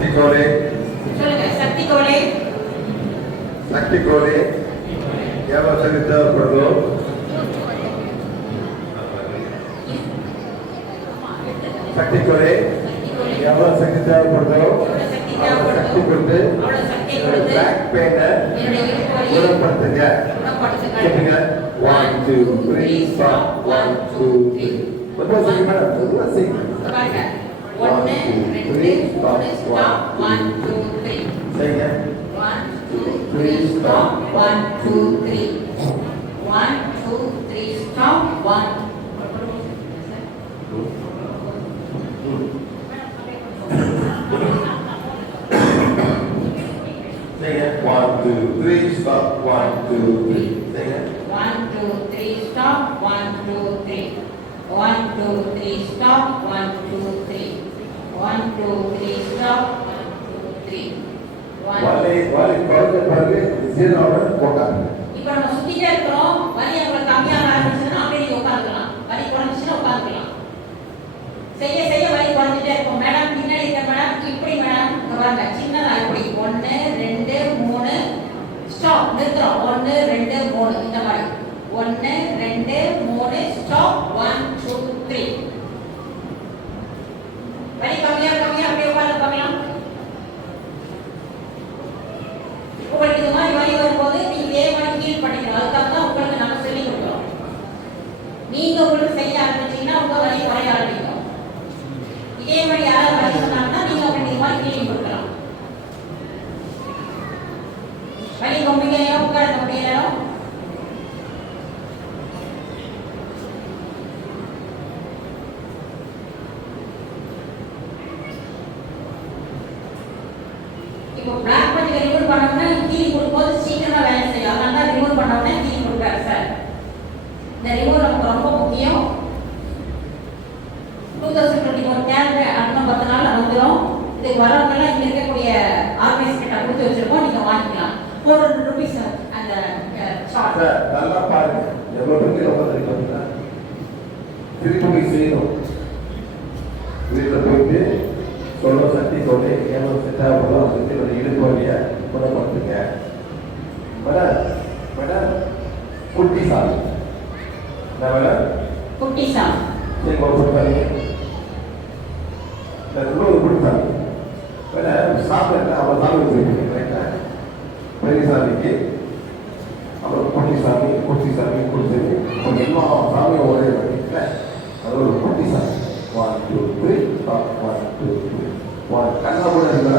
சக்தி கோலே சக்தி கோலே சக்தி கோலே எவ்வளோ சக்தி தேவைப்படுதோ. சக்தி கோலே எவ்வளோ சக்தி தேவைப்படுதோ. சக்தி கொடுத்து பேக் பெயினை குணப்படுத்துங்க. கேட்டுங்க. One two three stop one two three ரொம்ப மேடம் ரொம்ப செய்யுங்க பாருங்க ஒன்னு ரெண்டு மூணு ஸ்டாப் ஒன் டூ த்ரீ செய்யுங்க one two three stop one two three one two three stop one செய்யுங்க one two three stop one two three செய்யுங்க one two three stop one two three one two three one வலி வலி குறைஞ்ச பிறகு ஜீரோட போட்டாங்க. இப்போ நம்ம சுத்திட்டே இருக்கிறோம். வலி உங்களுக்கு கம்மியாக ஆரம்பிச்சுன்னா அப்படியே நீங்க உட்காந்துக்கலாம். வலி குறைஞ்சிச்சுன்னா உட்காந்துக்கலாம். செய்ய செய்ய வலி குறைஞ்சிட்டே இருக்கும். மேடம் பின்னாடி இருக்க மேடம் இப்படி மேடம் இங்க பாருங்க. சின்னதா இப்படி. ஒன்று ரெண்டு மூணு ஸ்டாப் நிறுத்துறோம் ஒன்று ரெண்டு மூணு இந்த மாதிரி ஒன்று ரெண்டு மூணு ஸ்டாப் ஒன் டூ த்ரீ வலி கம்மியா கம்மியா அப்படியே உட்காந்து பார்க்கலாம் உங்களுக்கு இது மாதிரி வலி வரும்போது நீங்க இதே மாதிரி ஃபீல் பண்ணிக்கணும் அதுக்காக தான் உங்களுக்கு நாங்கள் சொல்லி கொடுக்குறோம் நீங்க உங்களுக்கு செய்ய ஆரம்பிச்சீங்கன்னா உங்க வலி குறைய ஆரம்பிக்கும் இதே மாதிரி யாராவது வலி சொன்னாங்கன்னா நீங்க அப்படி இது மாதிரி ஃபீலிங் கொடுக்கலாம் வலி கொம்பிக்கையோ உட்கார முடியலையோ இப்போ பிளாக் பண்ணி ரிமூவ் பண்ணோம்னா கீழ் கொடுக்கும்போது சீக்கிரமா வேலை செய்யும் அதனால தான் ரிமூவ் பண்ணோம்னா கீழ் கொடுக்குறாரு சார் இந்த ரிமூவ் நமக்கு ரொம்ப முக்கியம். Two thousand twenty one calendar அடுத்த பத்து நாள் வந்துடும் இதுக்கு வரவங்கெல்லாம் இங்கே இருக்கக்கூடிய ஆர்கனைஸ் கிட்ட கொடுத்து வச்சிருக்கோம். நீங்கள் வாங்கிக்கலாம். ஃபோர் ஹண்ட்ரட் ருபீஸ் அந்த ஷார்ட் நல்லா பாருங்க. எவ்வளோ பேருக்கு ரொம்ப தெரியும் திருப்பி போய் செய்யணும் சக்தி கொண்டு ஏனோ செட்டாக போகலாம் சொல்லி ஒரு இடுப்பு வழியை குணப்படுத்துங்க மேடம் மேடம் குட்டி சாமி என்ன மேடம் குட்டி சாம் சரி கொடுத்தாங்க இன்னொரு கொடுத்தாங்க மேடம் சாப்பிட அவன் சாமி வச்சுருக்கீங்க கரெக்டா பெரிய சாமிக்கு அப்புறம் குட்டி சாமி குட்டி சாமி கொடுத்து எல்லா சாமியும் ஒரே பண்ணிக்கல அது ஒரு குட்டி சாமி one two three one two three one கண்ணா கூட இருக்கிற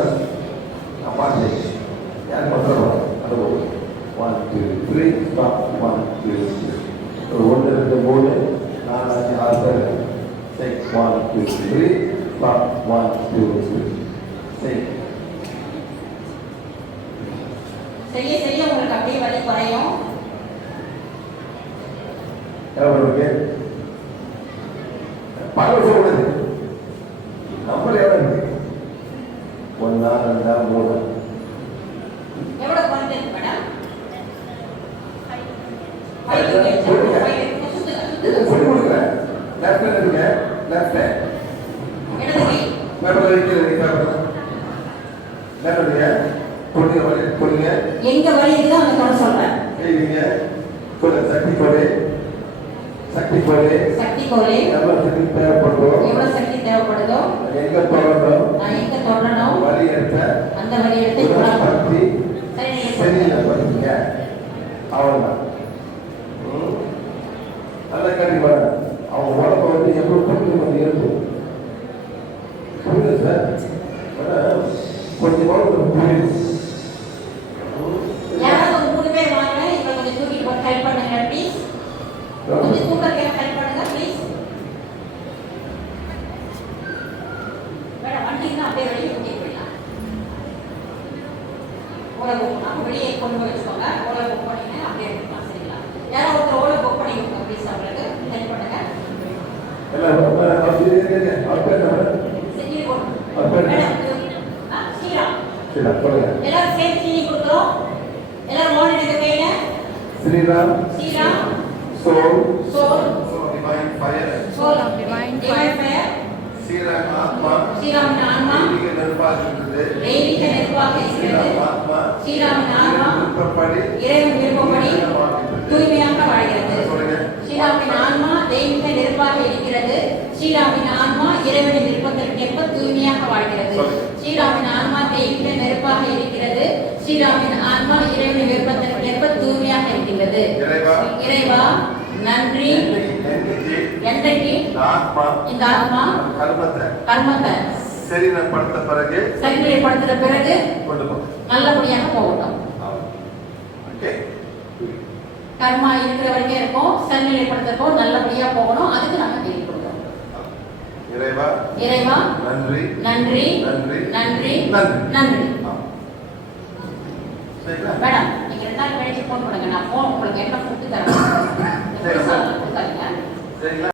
நான் பாட்டு யார் பண்ணுறோம் அது one two three stop one two ஒரு ஒன்று ரெண்டு மூணு நாலு அஞ்சு ஆறு பேர் சரி one two three stop one two three சரி செய்ய செய்ய உங்களுக்கு அப்படியே வலி குறையும். எவ்வளோ இருக்கு? பகல் சொல்லக்கூடாது நம்பர் எவ்வளோ இருக்கு? ஒன்றா ரெண்டா மூணு. எவ்வளோ குறைஞ்சிருக்கு மேடம் ஃபைவ் வழி கொடுங்க அந்த சொல்றேன். சக்தி சக்தி சக்தி கோலே எவ்வளோ சக்தி தேவைப்படுதோ எவ்வளவு சக்தி தேவைப்படுதோ? எங்கே தொடரணும் நான் எங்க தொடரணும் வழி எடுத்த அந்த வழி எடுத்து குணப்படுத்தி சரி சரியில்லை படிங்க. அவ்வளோதான் ம். நல்ல கேள்வி பாருங்க அவங்க உடம்பு வந்து எவ்வளோ புரிஞ்சு வந்து இருக்கும் புரியுது சார் ஆனா, கொஞ்சம் உடம்பு புரியுது ம். யாராவது ஒரு மூணு பேர் வாங்க இவங்க கொஞ்சம் தூக்கிட்டு போட்டு ஹெல்ப் பண்ணுங்க ப்ளீஸ் கொஞ்சம் தூக்கறதுக்கு ஹெல்ப் பண்ணுங்க ப்ளீஸ் மேடம் வண்டி தான் அப்படியே வெளியே கூட்டிட்டு போயிடலாம் ஓலை புக் நம்ம வெளியே கொண்டு போய் வச்சுக்கோங்க. ஓலை புக் பண்ணீங்க அப்படியே எடுத்துக்கலாம். சரிங்களா? யாரோ ஒருத்தர் ஓலை புக் பண்ணிக்கோங்க. ப்ளீஸ் அவங்களுக்கு ஹெல்ப் பண்ணுங்க. எல்லாரும் சேர்த்து சீனி கொடுக்குறோம். எல்லாரும் மோன் எடுக்க கையில Shriram Shriram soul. Soul. Soul. divine fire Shriram ஆத்மா ஸ்ரீராமின் ஆன்மா தெய்வீக நிர்வாகிக்கிறது தெய்வீக நிர்வாக இருக்கிறது. ஆத்மா ஸ்ரீராமின் ஆன்மா விருப்பப்படி இறைவன் விருப்பப்படி தூய்மையாக வாழ்கிறது. ஸ்ரீராமின் ஆன்மா தெய்வீக நிர்வாக இருக்கிறது. ஸ்ரீராமின் ஆன்மா இறைவனின் விருப்பத்திற்கேற்ப தூய்மையாக வாழ்கிறது. ஸ்ரீராமின் ஆன்மா தெய்வீக நெருப்பாக இருக்கிறது. ஸ்ரீராமின் ஆன்மா இறைவனின் விருப்பத்திற்கேற்ப தூய்மையாக இருக்கின்றது இறைவா இறைவா நன்றி என்னைக்கு என்றைக்கு இந்த ஆத்மா இந்த ஆத்மா கர்மத்தை கர்மத்தை சரீரப்படுத்த பிறகு சரிநிலைப்படுத்தின பிறகு கொண்டு போ. நல்லபடியாக போகட்டும். ஓகே? கர்மா இருக்கிற வரைக்கும் இருக்கும் சரிநிலைப்படுத்துறப்போ நல்லபடியா போகணும் அதுக்கு நாங்க கேள்வி கொடுக்கிறோம் இறைவா இறைவா நன்றி. நன்றி நன்றி. நன்றி நன்றி. மேடம் நீங்க ரெண்டு நாள் கழிச்சு ஃபோன் பண்ணுங்க. நான் ஃபோன் உங்களுக்கு என்ன ஃபுட்டு தரேன் சரிங்களா?